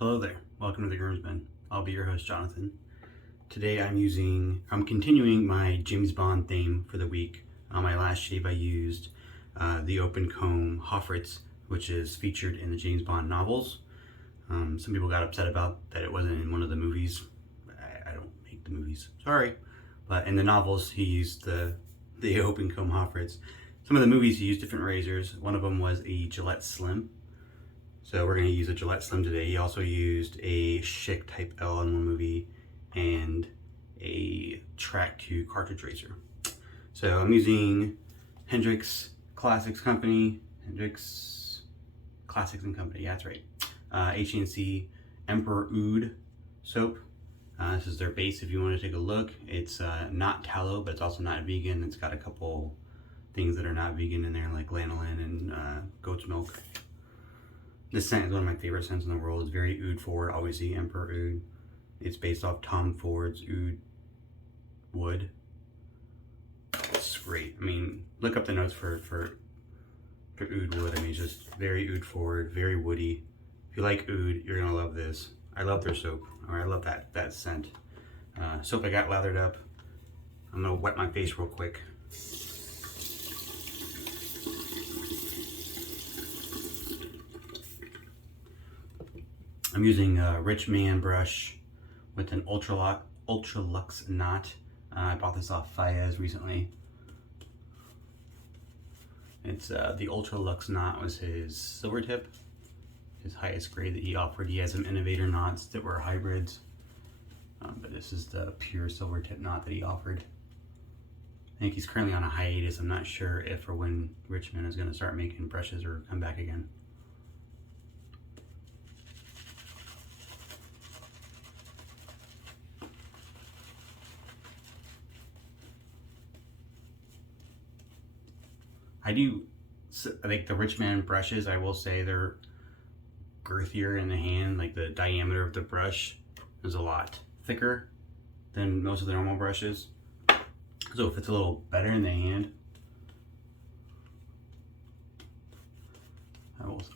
Hello there, welcome to the Groomsmen. I'll be your host, Jonathan. Today I'm continuing my James Bond theme for the week. On my last shave I used the open comb Hofritz, which is featured in the James Bond novels. Some people got upset about that it wasn't in one of the movies. I don't make the movies, sorry. But in the novels he used the open comb Hofritz. Some of the movies he used different razors. One of them was a Gillette Slim. So we're going to use a Gillette Slim today. He also used a Schick Type L in one movie and a Track 2 cartridge razor. So I'm using Hendrix Classics Company. Hendrix Classics and Company, yeah, that's right. HC&C Emperor Oud soap. This is their base if you want to take a look. It's not tallow, but it's also not vegan. It's got a couple things that are not vegan in there, like lanolin and goat's milk. This scent is one of my favorite scents in the world. It's very oud forward, obviously Emperor Oud. It's based off Tom Ford's Oud wood. It's great. I mean, look up the notes for oud wood. I mean, it's just very oud forward, very woody. If you like oud, you're gonna love this. I love their soap. I love that scent. Soap I got lathered up. I'm gonna wet my face real quick. I'm using a Richman Brush with an UltraLux knot. I bought this off Fayez recently. It's the UltraLux knot was his silver tip, his highest grade that he offered. He has some innovator knots that were hybrids, but this is the pure silver tip knot that he offered. I think he's currently on a hiatus. I'm not sure if or when Richman is going to start making brushes or come back again. I think the Richman brushes, I will say they're girthier in the hand. Like the diameter of the brush is a lot thicker than most of the normal brushes. So it fits a little better in the hand.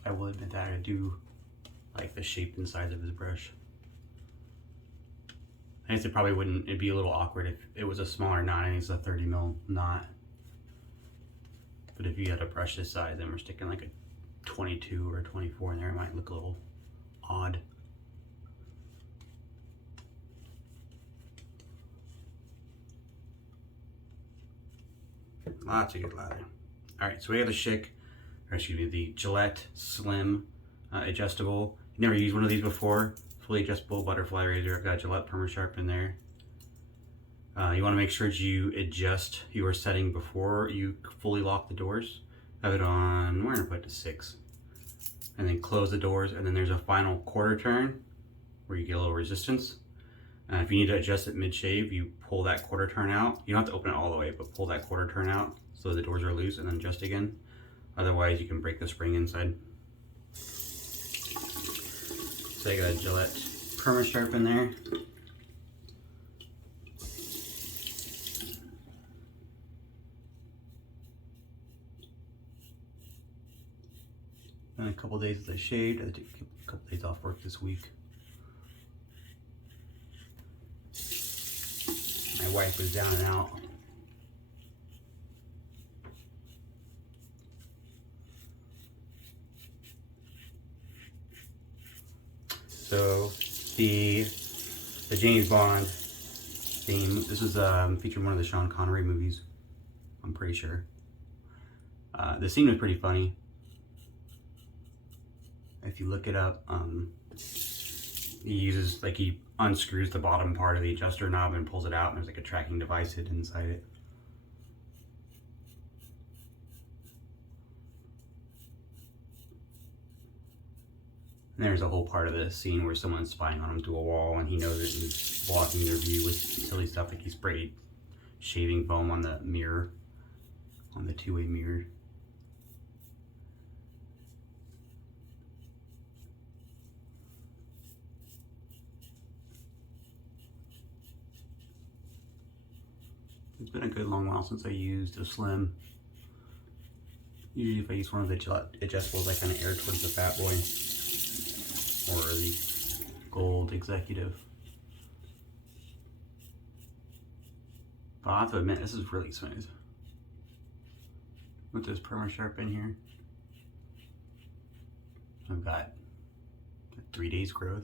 I will admit that I do like the shape and size of his brush. I guess it'd be a little awkward if it was a smaller knot and it's a 30 mil knot. But if you had a brush this size and we're sticking like a 22 or a 24 in there, it might look a little odd. Lots of good lather. All right, so we have the Gillette Slim adjustable. Never used one of these before. Fully adjustable butterfly razor. I've got Gillette Permasharp in there. You want to make sure that you adjust your setting before you fully lock the doors. Have it on, we're going to put it to 6. And then close the doors, and then there's a final quarter turn where you get a little resistance. If you need to adjust it mid-shave, you pull that quarter turn out. You don't have to open it all the way, but pull that quarter turn out so the doors are loose and then adjust again. Otherwise, you can break the spring inside. So I got a Gillette Permasharp in there. And a couple days as I shaved. I took a couple days off work this week. My wife was down and out. So the James Bond theme. This was featured in one of the Sean Connery movies. I'm pretty sure. The scene was pretty funny. If you look it up, he unscrews the bottom part of the adjuster knob and pulls it out, and there's like a tracking device hidden inside it. And there's a whole part of the scene where someone's spying on him through a wall, and he knows it, and he's blocking their view with silly stuff like he sprayed shaving foam on the mirror, on the two-way mirror. It's been a good long while since I used a Slim. Usually if I use one of the Gillette adjustables, I kind of err towards the Fat Boy or the gold executive. But I'll have to admit, this is really smooth. With this Permasharp in here, I've got 3 days growth.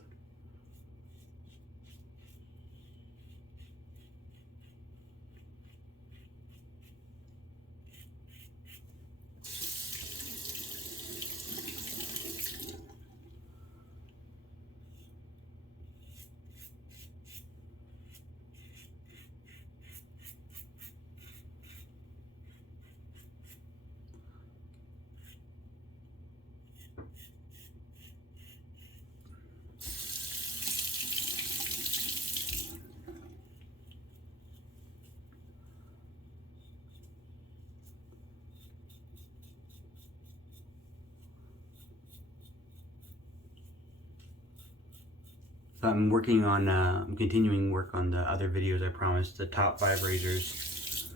So I'm working on, I'm continuing work on the other videos I promised, the top 5 razors,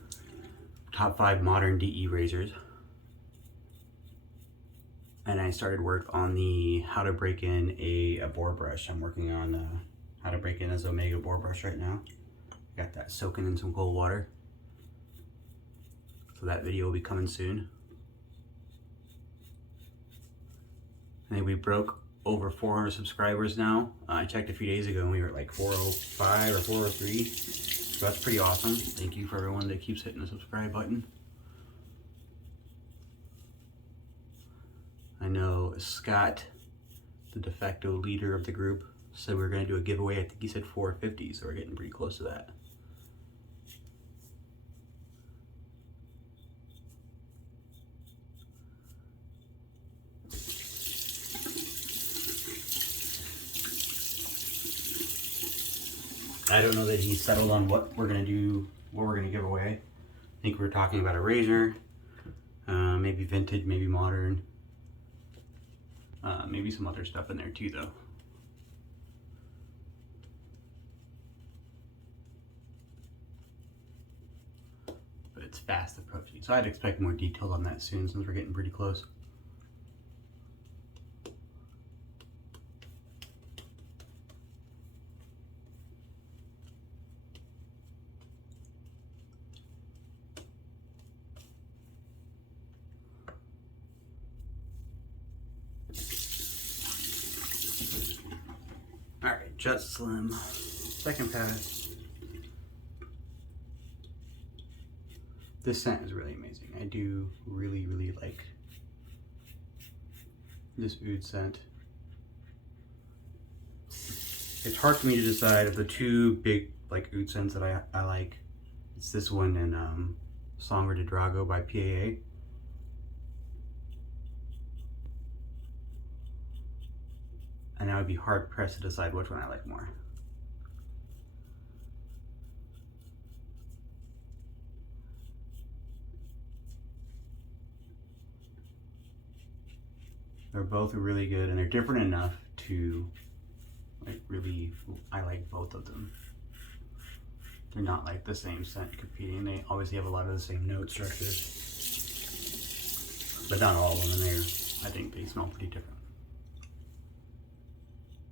top 5 modern DE razors. And I started work on the how to break in a boar brush. I'm working on how to break in this Omega boar brush right now. Got that soaking in some cold water. So that video will be coming soon. I think we broke over 400 subscribers now. I checked a few days ago and we were at like 405 or 403. So that's pretty awesome. Thank you for everyone that keeps hitting the subscribe button. I know Scott, the de facto leader of the group, said we were going to do a giveaway. I think he said 450, so we're getting pretty close to that. I don't know that he settled on what we're gonna do, what we're gonna give away. I think we were talking about a razor, maybe vintage, maybe modern, maybe some other stuff in there too though. But it's fast approaching, so I'd expect more details on that soon since we're getting pretty close. Alright, Just Slim, second pass. This scent is really amazing. I do really like this Oud scent. It's hard for me to decide of the two big like Oud scents that I like. It's this one and Sangre de Drago by PAA. And I would be hard pressed to decide which one I like more. They're both really good and they're different enough to like really, I like both of them. They're not like the same scent competing. They obviously have a lot of the same note structures, but not all of them, and I think they smell pretty different.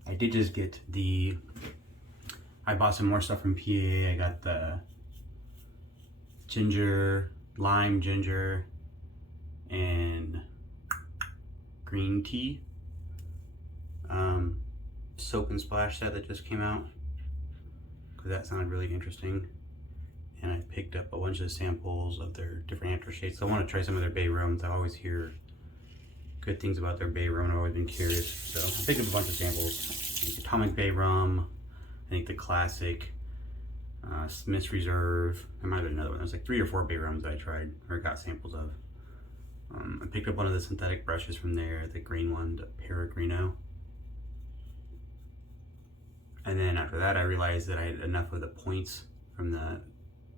I did just get I bought some more stuff from PA. I got the lime ginger, and green tea soap and splash set that just came out, because that sounded really interesting. And I picked up a bunch of samples of their different aftershaves. So I want to try some of their bay rums. I always hear good things about their bay rum, and I've always been curious. So I picked up a bunch of samples. The Atomic Bay Rum, I think the classic, Smith's Reserve. There might have been another one. There's like 3 or 4 bay rums that I tried or got samples of. I picked up one of the synthetic brushes from there, the green one, the Peregrino. And then after that, I realized that I had enough of the points from the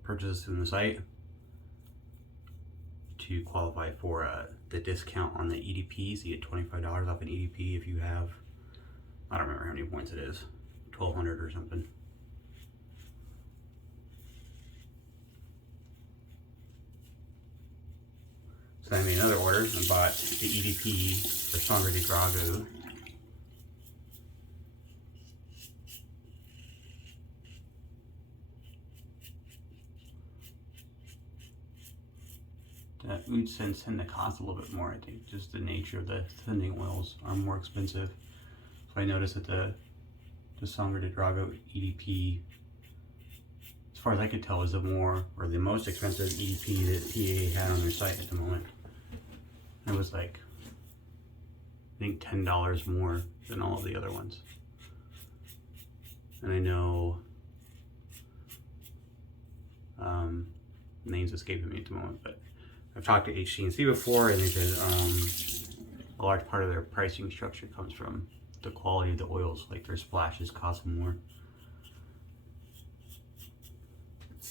purchases from the site to qualify for the discount on the EDP. So you get $25 off an EDP if you have, I don't remember how many points it is, 1,200 or something. So I made another order and bought the EDP for Sangre de Drago. the Oud scents tend to cost a little bit more. I think just the nature of the scenting oils are more expensive. So I noticed that the Sangre de Drago EDP, as far as I could tell, is the most expensive EDP that PA had on their site at the moment. It was like, I think $10 more than all of the other ones. And I know names escaping me at the moment, but I've talked to HC&C before, and they said a large part of their pricing structure comes from the quality of the oils. Like their splashes cost more,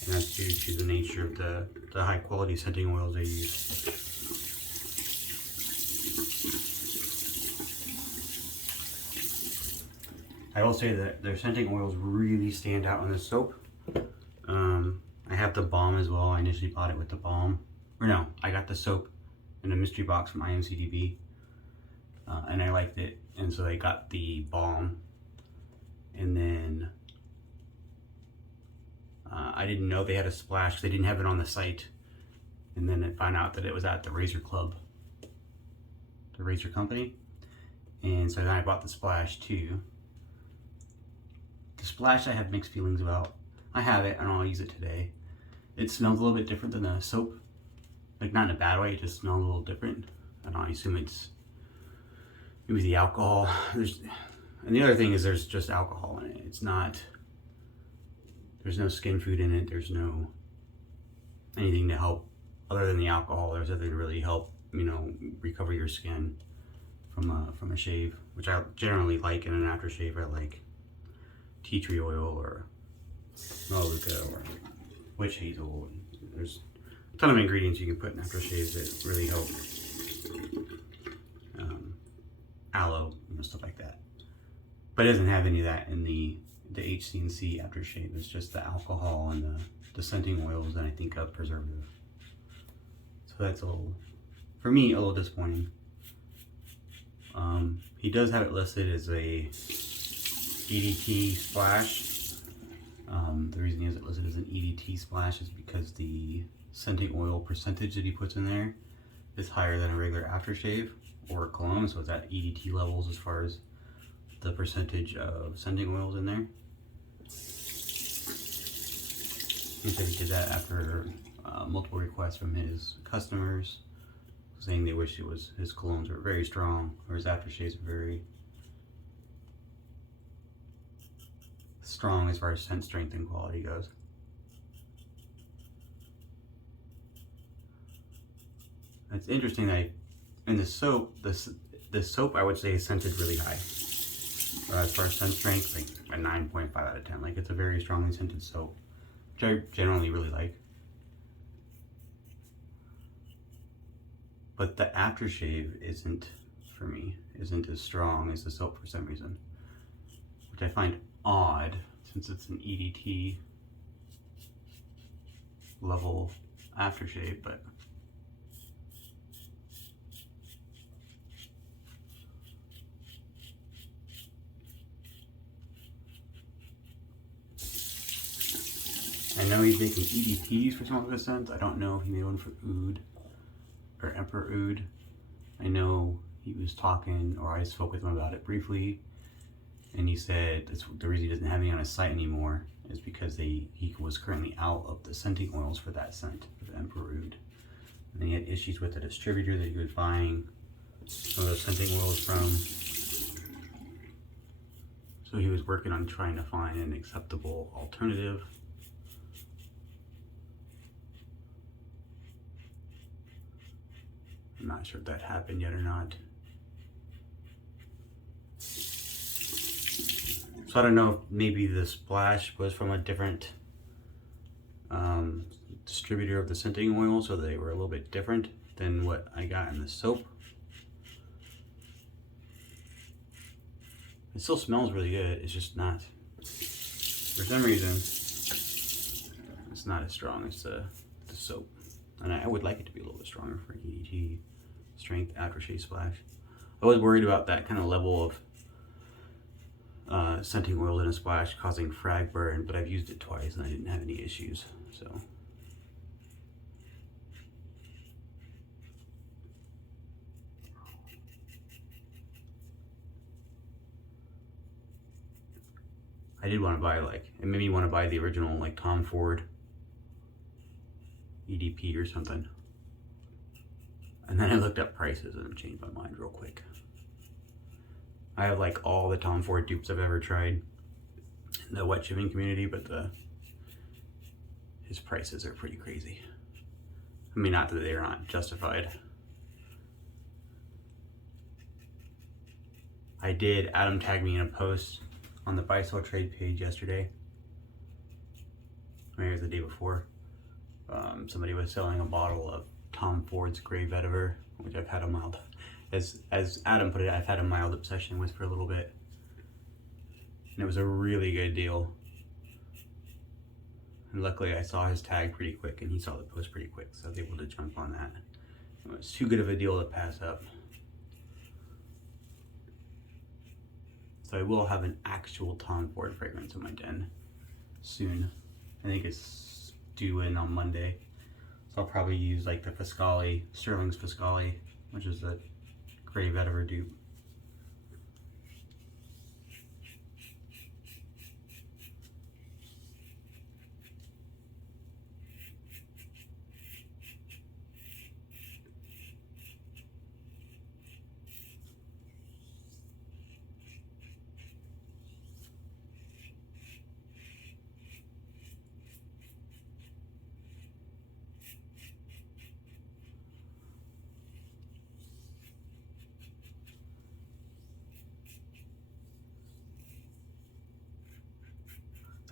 and that's due to the nature of the high quality scenting oils they use. I will say that their scenting oils really stand out in the soap. I have the balm as well. I initially bought it with the balm. Or no, I got the soap in a mystery box from IMCDB. And I liked it. And so I got the balm. And then I didn't know they had a splash. They didn't have it on the site. And then I found out that it was at the Razor Club, the Razor Company. And so then I bought the splash too. The splash I have mixed feelings about. I have it and I'll use it today. It smells a little bit different than the soap. Like not in a bad way, it just smells a little different. I don't know, I assume it's maybe the alcohol. And the other thing is there's just alcohol in it. It's not, there's no skin food in it. There's no anything to help other than the alcohol. There's nothing to really help, you know, recover your skin from a shave, which I generally like in an aftershave. I like tea tree oil or Melaleuca or witch hazel. There's a ton of ingredients you can put in aftershaves that really help. Aloe, you know, stuff like that. But it doesn't have any of that in the HC&C aftershave. It's just the alcohol and the scenting oils and I think a preservative. So that's a little, for me, a little disappointing. He does have it listed as a EDT splash. The reason he has it listed as an EDT splash is because the scenting oil percentage that he puts in there is higher than a regular aftershave or cologne, so it's at EDT levels as far as the percentage of scenting oils in there. He said he did that after multiple requests from his customers saying they wish his colognes were very strong or his aftershaves were very strong as far as scent strength and quality goes. It's interesting that in the soap, the soap I would say is scented really high. As far as scent strength, like a 9.5 out of 10. Like it's a very strongly scented soap, which I generally really like. But the aftershave isn't, for me, isn't as strong as the soap for some reason, which I find odd since it's an EDT level aftershave, but I know he's making EDPs for some of his scents. I don't know if he made one for Oud or Emperor Oud. I know he was talking, or I spoke with him about it briefly, and he said that's the reason he doesn't have any on his site anymore is because he was currently out of the scenting oils for that scent, for the Emperor Oud. And then he had issues with the distributor that he was buying some of the scenting oils from. So he was working on trying to find an acceptable alternative. I'm not sure if that happened yet or not. So I don't know if maybe the splash was from a different distributor of the scenting oil, so they were a little bit different than what I got in the soap. It still smells really good, it's just not, for some reason, it's not as strong as the soap. And I would like it to be a little bit stronger for EDT strength aftershave splash. I was worried about that kind of level of scenting oil in a splash causing frag burn, but I've used it twice and I didn't have any issues. So I did want to buy it made me want to buy the original like Tom Ford EDP or something. And then I looked up prices and changed my mind real quick. I have like all the Tom Ford dupes I've ever tried in the wet chipping community, but his prices are pretty crazy. I mean, not that they're not justified. Adam tagged me in a post on the Buy Sell Trade page yesterday. Maybe it was the day before. Somebody was selling a bottle of Tom Ford's Gray Vetiver, which I've had a mild, as Adam put it, I've had a mild obsession with for a little bit. And it was a really good deal. And luckily I saw his tag pretty quick and he saw the post pretty quick, so I was able to jump on that. It was too good of a deal to pass up. So I will have an actual Tom Ford fragrance in my den soon. I think it's due in on Monday. So I'll probably use like the Fiscali, Sterling's Fiscali, which is the Gray Vetiver dupe.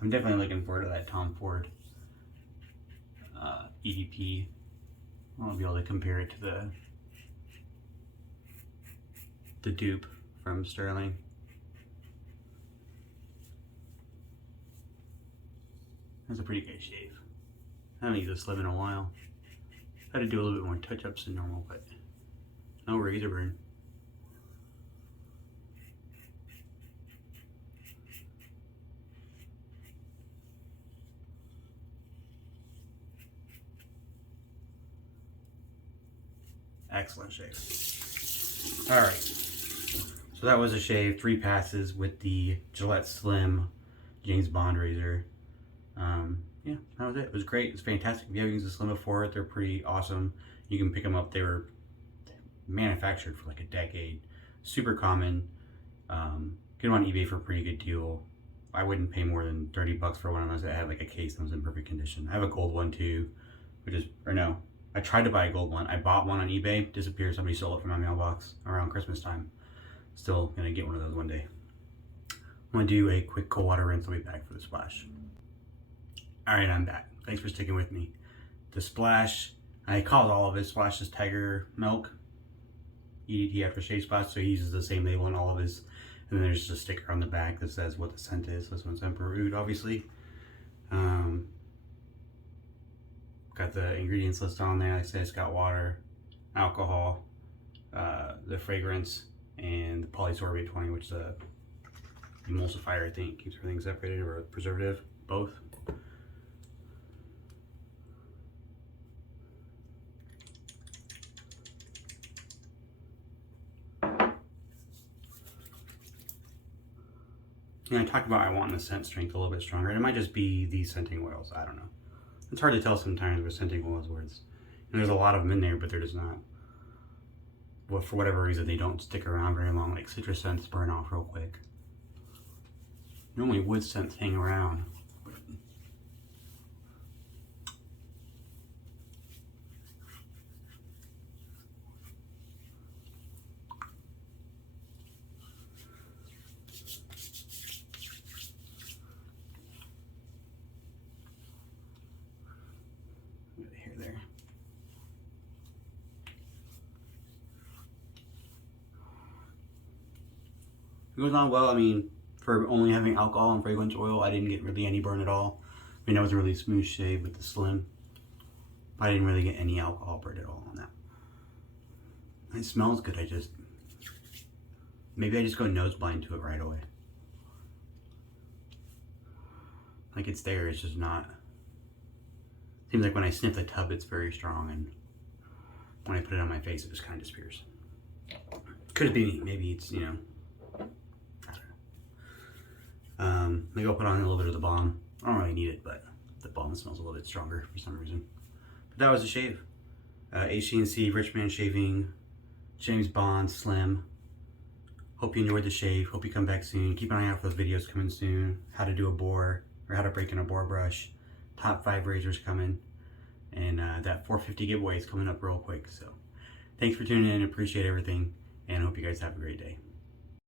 I'm definitely looking forward to that Tom Ford EDP. I'll be able to compare it to the dupe from Sterling. That's a pretty good shave. I haven't used this slip in a while. I had to do a little bit more touch-ups than normal, but no razor burn. Excellent shave. All right, so that was a shave, 3 passes with the Gillette Slim James Bond razor. Yeah, that was it. It was great. It's fantastic. If you haven't used the Slim before, they're pretty awesome. You can pick them up. They were manufactured for like a decade. Super common. Get them on eBay for a pretty good deal. I wouldn't pay more than 30 bucks for one unless I had like a case that was in perfect condition. I have a gold one too, I tried to buy a gold one. I bought one on eBay, disappeared. Somebody stole it from my mailbox around Christmas time. Still gonna get one of those one day. I'm gonna do a quick cold water rinse. I'll be back for the splash. All right, I'm back. Thanks for sticking with me. The splash, I called all of his splashes Tiger Milk EDT aftershave splash, so he uses the same label on all of his. And then there's just a sticker on the back that says what the scent is. This one's Emperor Oud, obviously. Got the ingredients list on there. Like I said, it's got water, alcohol, the fragrance, and the polysorbate 20, which is a emulsifier, I think. Keeps everything separated, or a preservative, both. And I talked about I want the scent strength a little bit stronger. It might just be these scenting oils. I don't know. It's hard to tell sometimes with scenting oils where it's, and there's a lot of them in there, but they're just not, well, for whatever reason, they don't stick around very long. Like citrus scents burn off real quick. Normally wood scents hang around. It goes on well. I mean, for only having alcohol and fragrance oil, I didn't get really any burn at all. I mean, that was a really smooth shave with the Slim. I didn't really get any alcohol burn at all on that. It smells good. Maybe I just go nose blind to it right away. Like it's there, it's just not. Seems like when I sniff the tub, it's very strong, and when I put it on my face, it just kind of disappears. Could it be me? Maybe it's, you know, I don't know. Maybe I'll put on a little bit of the balm. I don't really need it, but the balm smells a little bit stronger for some reason. But that was a shave. HC&C Richman shaving, James Bond Slim. Hope you enjoyed the shave. Hope you come back soon. Keep an eye out for those videos coming soon. How to do a bore, or how to break in a bore brush. Top 5 razors coming. And that 450 giveaway is coming up real quick. So thanks for tuning in. Appreciate everything. And hope you guys have a great day.